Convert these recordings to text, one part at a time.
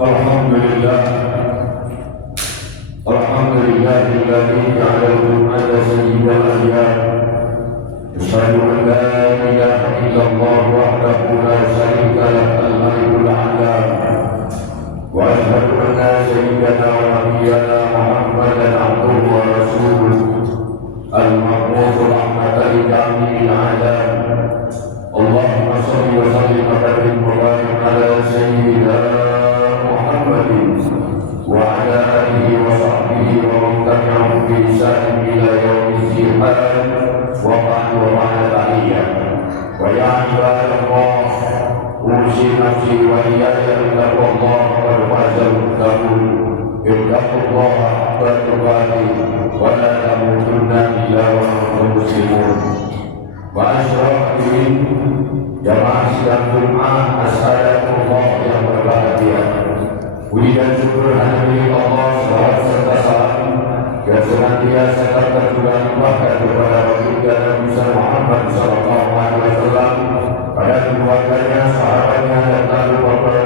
Alhamdulillah, alhamdulillahilladzi ja'ala al-Qur'ana sayyidan ahyar. Asyhadu an la ilaha illallah wahdahu la syarika lahu al-malikul a'la. Wa asyhadu anna sayyidana wa nabiyyana Muhammadan abduhu wa rasuluh al-mab'uts rahmatan lil 'alamin. Allahumma shalli wa sallim wa barik ala sayyidina wa ala alihi wa sahbihi wa man tabi'ahum bi ihsan ila yaumil qiyamah wa ba'du wa ba'da tahiyya wa ya ibadallah usi nafsi wa iyaya bittaqwallah wa fazal muttaqun ittaqullah haqqa tuqatih wa la tamutunna illa wa antum muslimun. Wa asyrafil jamaah sidang Jumat as'alakumullah yang berbahagia. Puji dan syukur hanya milik Allah, salawat serta salam yang senantiasa tercurah limpahkan kepada baginda Nabi Muhammad sallallahu alaihi wasallam, pada keluarganya, sahabatnya dan lalu para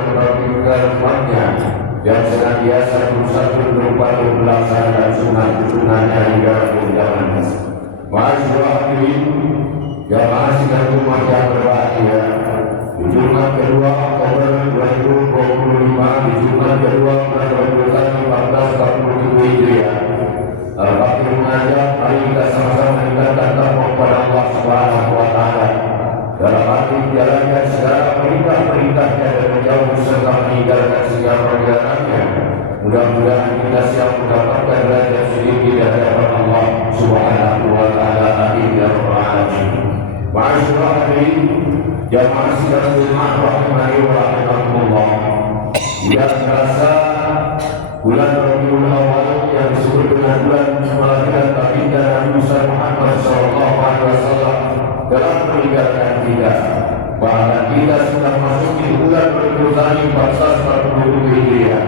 umatnya yang senantiasa berusaha berupaya melaksanakan sunnah-sunnahnya hingga akhir zaman. Ma'asyiral jamaah sidang Jumat yang berbahagia, di Jumat kedua Oktober 2025, di Jumat kedua bulan Ramadan 1447 Hijriah, Al-Fakir mengajak mari kita sama-sama meningkatkan takwa kepada Allah Subhanahu wa Ta'ala dalam arti menjalankan segala perintah-perintahnya dan menjauhi serta meninggalkan segala perbuatannya. Mudah-mudahan kita siap mendapatkan derajat sedikit di hadapan Allah Subhanahu wa Ta'ala. Amin ya rabbal alamin. Ma'asyiral hadirin jamaah sidang Jumat rahimani wa rahimakumullah. Tidak terasa bulan Rabiul Awal yang disebut dengan bulan kelahiran baginda Nabi Muhammad sallallahu alaihi wasallam telah meninggalkan kita. Bahkan kita sudah masuk di bulan Rabiul Tsani 1447 Hijriah.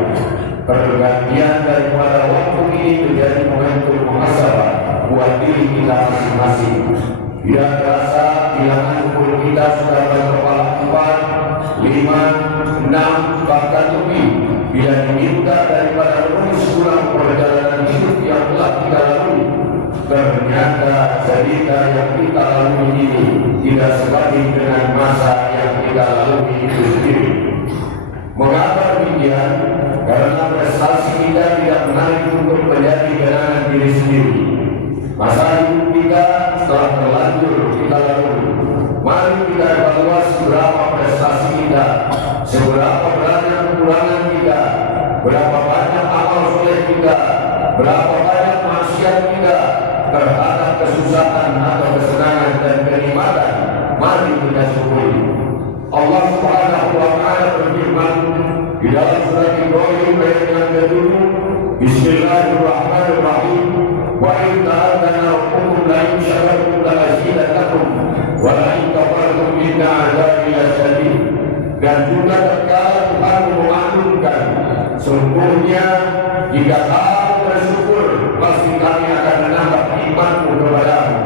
Pergantian daripada waktu ini menjadi momentum muhasabah buat diri kita masing-masing. Tidak terasa bilangan umur kita sudah berkepala 4, 5, 6, bahkan lebih. Bila diminta daripada rumus ulang perjalanan hidup yang telah kita lalui, ternyata cerita yang kita lalui ini tidak sebanding dengan masa yang kita lalui itu sendiri. Mengapa demikian? Karena prestasi kita tidak menarik untuk menjadi kenangan diri sendiri. Masa hidup kita telah terlanjur kita lalui. Mari kita evaluasi berapa prestasi kita, seberapa banyak kekurangan kita, berapa banyak amal soleh kita, berapa banyak maksiat kita terhadap kesusahan atau kesenangan dan kenikmatan. Mari kita syukuri. Allah Subhanahu wa Ta'ala berfirman di dalam surat Ibrahim ayat yang ke-7, Bismillahirrahmanirrahim. Wa in ta'adzana rabbukum la in syakartum la azidannakum wa la in kafartum inna 'adzabi lasyadid. Dan juga tatkala Tuhan memaklumkan, sungguhnya jika kamu bersyukur pasti kami akan menambah nikmat-Mu kepadamu,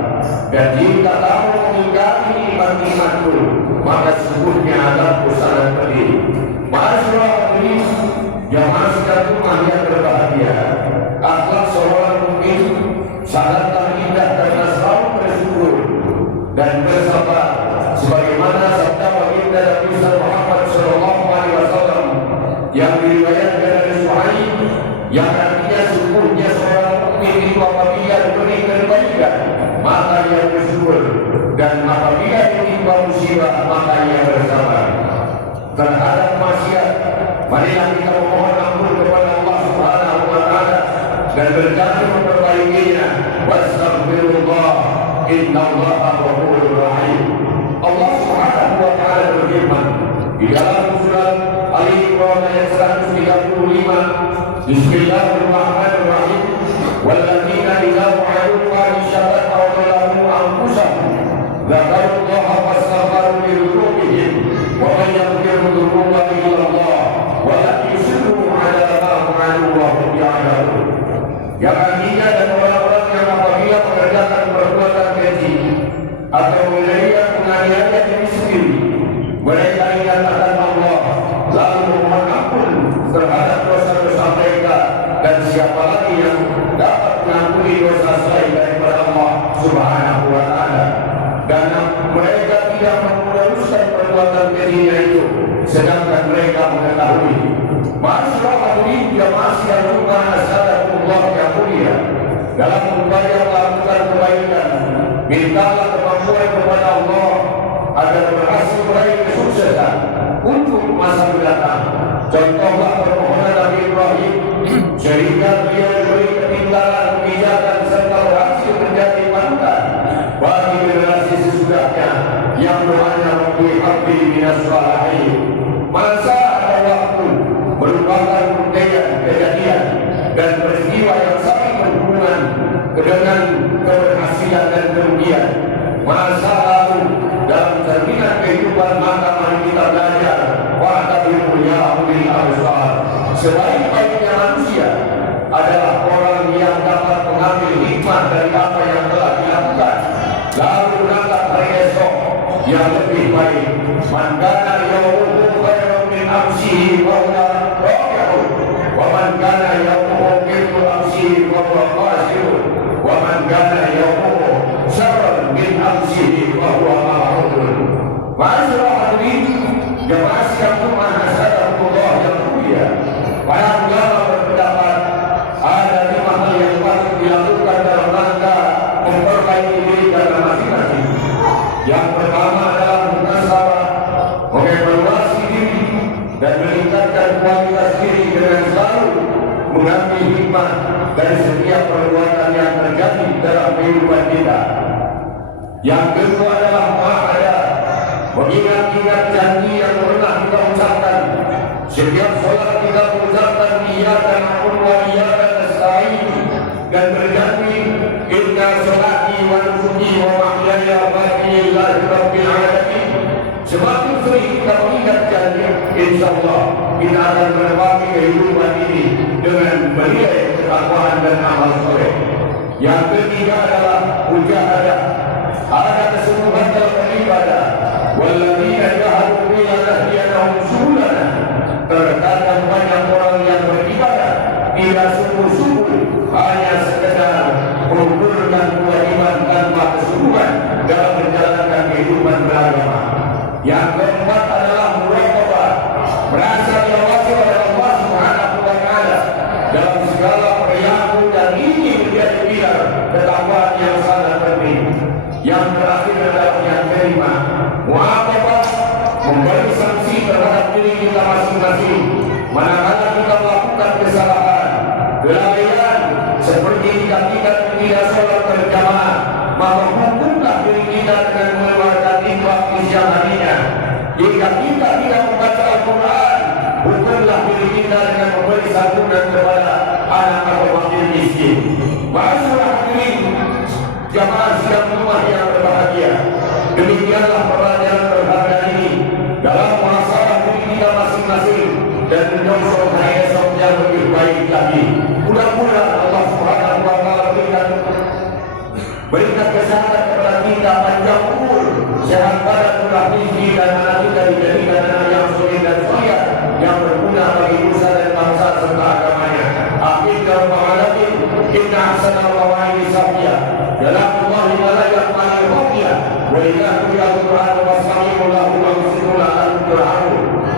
dan jika kamu mengingkari nikmat-nikmat-Ku maka sungguhnya azab-Ku sangat pedih. Ma'asyiral hadirin jamaah sidang Jumat yang berbahagia, akhlak seorang mukmin sangatlah indah karena selalu bersyukur dan bersabar, sebagaimana sabda baginda Nabi Muhammad sallallahu alaihi wasallam yang diriwayatkan dari Suhaib, yang artinya sungguhnya seorang mukmin itu apabila diberi kebaikan maka ia bersyukur, dan apabila ditimpa musibah maka ia bersabar. Terhadap maksiat, marilah kita memohon ampun kepada Allah Subhanahu wa Ta'ala dan berjanji memperbaikinya. Wastaghfirullah, innallaha ghafurur rahim. Allah Subhanahu wa Ta'ala berfirman di dalam surat Al-Imran ayat 135, Bismillahirrahmanirrahim. Walladzina idza fa'alu fahishatan aw zalamu anfusahum dzakarullaha fastaghfiru lidzunubihim wa man yaghfiru dzunuba illa Allah wa lam yusirru 'ala ma fa'alu wa hum ya'lamun. Yang artinya, dan orang-orang yang apabila mengerjakan perbuatan keji atau menganiaya diri sendiri, mereka ingat akan Allah lalu memohon ampun terhadap Subhanahu wa Ta'ala, dan mereka tidak meneruskan perbuatan kejinya itu, sedangkan mereka mengetahui. Masyarakat ini masih ada rumah asalatullah yang mulia. Dalam upaya melakukan kebaikan, mintalah kemampuan kepada Allah agar berhasil meraih kesuksesan untuk masa mendatang. Contohlah permohonan Nabi Ibrahim, sehingga beliau diberi ketinggalan kebijakan serta berhasil menjadi panutan bagi generasi sesudahnya yang doanya Rabbi habli minas salihin. Masa ada waktu merupakan kejadian dan peristiwa yang saling berhubungan dengan keberhasilan dan kerugian. Masa lalu dalam cerminan kehidupan, maka mari kita belajar wa'tabiru ya ulil absar. Sebaik-baiknya manusia adalah orang yang dapat mengambil hikmah dari apa yang telah dilakukan, lalu menatap hari esok yang lebih baik. Man kana yawmuhu khairan min amsihi wa huwa rabi'un, wa man kana yawmuhu mithlu amsihi wa huwa qasirun, wa man kana yawmuhu syarran min amsihi wa huwa ma'rudun. Masyarakat hadirin jemaah yang Allah yang mulia, para ulama berpendapat ada 5 hal yang patut dilakukan dalam rangka memperbaiki diri kita masing-masing. Yang pertama adalah muhasabah, mengevaluasi diri dan meningkatkan kualitas diri dengan selalu mengambil hikmah dari setiap perbuatan yang terjadi dalam kehidupan kita. Yang kedua adalah muahadah, mengingat-ingat janji yang pernah kita ucapkan. Setiap sholat kita mengucapkan iyyaka na'budu wa iyyaka nasta'in, dan berjanji inna sholati wa nusuki wa mahyaya wa mamati lillahi rabbil alamin. Semakin sering kita mengingat janji, insyaallah kita akan melewati kehidupan ini dengan melihat ketakwaan dan amal soleh. Yang ketiga adalah mujahadah, ada kesungguhan dalam beribadah. Walladzina jahadu fina lanahdiyannahum subulana. Terkadang banyak orang yang beribadah tidak sungguh-sungguh, hanya sekedar mengumpulkan kewajiban tanpa kesungguhan dalam menjalankan kehidupan beragama. Yang keempat adalah muraqabah, merasa diawasi oleh Allah Subhanahu wa Ta'ala dalam segala perilaku, dan ini menjadi pilar ketakwaan yang sangat penting. Yang terakhir adalah yang kelima, muaqabah, memberi sanksi terhadap diri kita masing-masing manakala kita melakukan kesalahan, kelalaian, seperti jika kita tidak sholat berjamaah, maka hukumlah diri kita dengan mengeluarkan infak di siang harinya. Jika kita tidak membaca Al-Quran, hukumlah diri kita dengan memberi santunan kepada anak atau fakir miskin. Masyarakat hadirin jamaah sidang rumah yang berbahagia, demikianlah pelajaran berharga ini dalam masalah diri kita masing-masing dan menyongsong hari esok yang lebih baik lagi. Mudah-mudahan Allah Subhanahu wa Ta'ala berikan kesehatan kepada kita, panjang umur, sehat badan, murah rezeki, dan anak kita dijadikan anak yang soleh dan soleh yang berguna bagi nusa dan bangsa serta agamanya. Amin ya rabbal alamin. Inna ahsanallahu wa ihsaniya jalalullahi wa la yaqbalu hukiya wa ilahu al-Qur'an wa sami'u lahu wa muslimu al-Qur'an.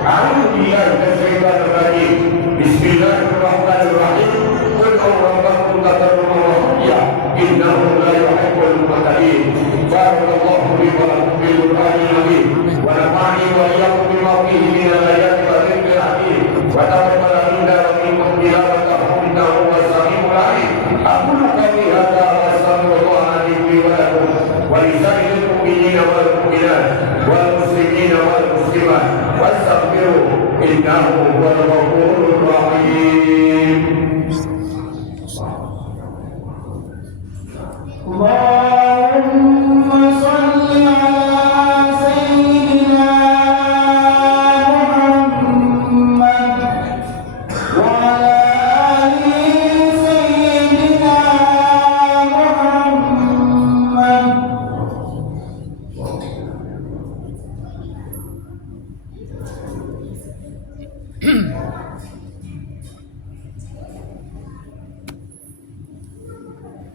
A'udzu billahi minasyaitonir rajim. Bismillahirrahmanirrahim. Qul rabbakum tadarruan wa khufiya innahu la yuhibbul mu'tadin. Barakallahu li wa lakum bil Qur'anil azim wa nafa'ani wa iyyakum bima fihi min al-ayati wa dhikril hakim wa taqabbal minna wa minkum tilawatahu innahu was-sami'ul 'alim. Aqulu qawli hadza wa astaghfirullah li wa lakum wa lisa'iril mu'minina wal mu'minat wal muslimina wal muslimat wastaghfiruh innahu huwal ghafurur rahim. Allahumma shalli ala sayyidina Muhammad wa ala ali sayyidina Muhammad.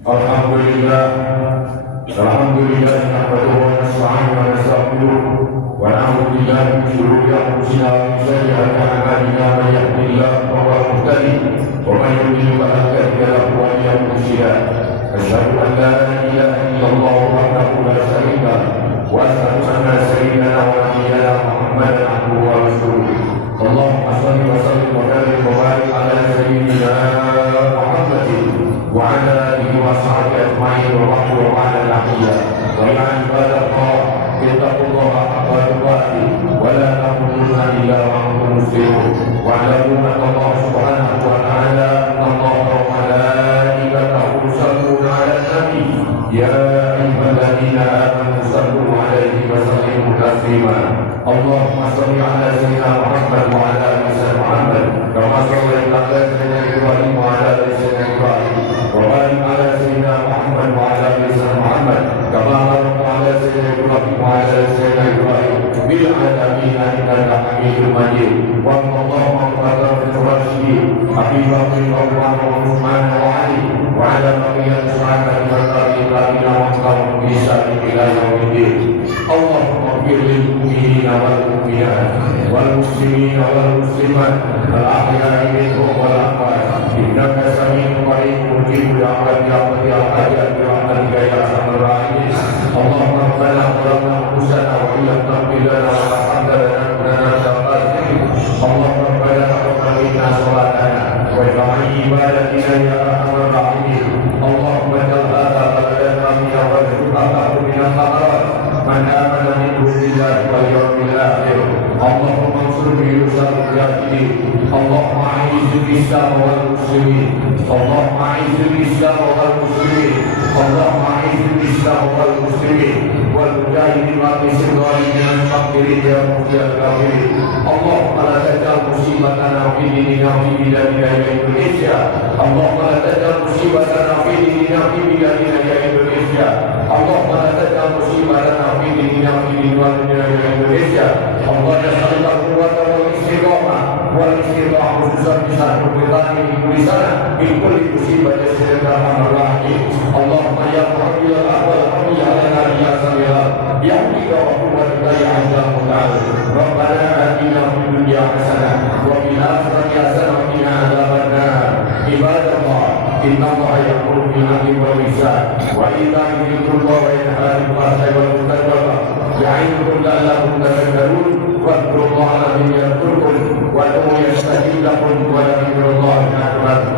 Alhamdulillah, Alhamdulillah nahmaduhu wa nasta'inuhu wa nastaghfiruh wa na'udzu billahi min shururi anfusina wa min sayyiati a'malina man yahdihillahu fa huwa muhtadi wa man yudlil fala hadiya lahu wa la murshida. Asyhadu an la ilaha illallah wahdahu la syarika lahu wa asyhadu anna sayyidana wa nabiyyana Muhammadan abduhu wa rasuluh. Allahumma shalli wa sallim wa barik wa barik ala sayyidina Muhammadin wa ala alihi wa sahbihi ajma'in wa ba'du wa ba'da al-ahiyya wa ya ibadallah ittaqullaha haqqa tuqatih wa la tamutunna illa wa antum muslimun wa alamu anna Allah subhanahu wa ta'ala Allah wa malaikatahu yusalluna 'alan nabi ya ayyuhalladzina amanu sallu 'alaihi wa sallimu taslima. Allahumma shalli 'ala sayyidina Muhammad wa 'ala ali sayyidina Muhammad kama shallaita 'ala sayyidina Ibrahim wa 'ala ali sayyidina Ibrahim wa barik 'ala sayyidina Muhammad wa 'ala ali sayyidina Muhammad kama barakta 'ala sayyidina Ibrahim wa 'ala ali sayyidina Ibrahim bil 'alamin innaka Hamidum Majid. Wa Allahumma qadar fil rasyidin Habibah bin Umar wa Uthman wa Ali wa 'ala baqiyat sahabat al-tabi'in wa qawm bi ila yaumiddin. Allahumma ighfir lil mu'minina wal mu'minat wal muslimina wal muslimat al ahya'i minhum wal amwat innaka sami'un qarib mujibud da'wati ya hajat ya rahmatika ya arhamar rahimin. Allahumma rabbana zalamna anfusana wa illam taghfir lana wa tarhamna lanakunanna minal khasirin. Allahumma rabbana taqabbal minna salatana wa ij'al ibadatina ya arhamar rahimin. Allahumma ij'al hadha baladan amina warzuqna minal thamarat man amana minhu billahi wal yawmil akhir. Allahumma ansur birusul mujahidin. Allahumma a'izzil islam wal muslimin. Allahumma a'izzil islam wal muslimin. Allahumma a'izzil islam wal muslimin wal mujahidin wa qisir dhalimin al faqirin ya mughfir kafirin. Allahumma la taj'al musibatana fi dinina wa fi biladina ya Indonesia. Allahumma la taj'al musibatana fi dinina wa fi biladina ya Indonesia. Allahumma la taj'al musibatana fi dinina wa fi biladina ya Indonesia. Allahumma nas'aluka al-quwwata wal istiqamah wal istiqamah khususan bisa berkaitan di sana di kulli musibah ya arhamar rahimin. Allahumma ya muhammil al-ahwal hamil ala ya samira ya hamika wa quwwata ya azza wa jalla. Rabbana atina fid dunya hasanah wa fil akhirati hasanah wa qina adzabannar. Ibadallah inna Allaha ya'muru bil 'adli wal ihsan wa ita'i dzil qurba wa yanha 'anil fahsya'i wal munkari wal baghi ya'idukum la'allakum tadhakkarun. Wadhkurullaha 'alazim yadhkurkum wa yastajib lakum wa la ilaha illa huwa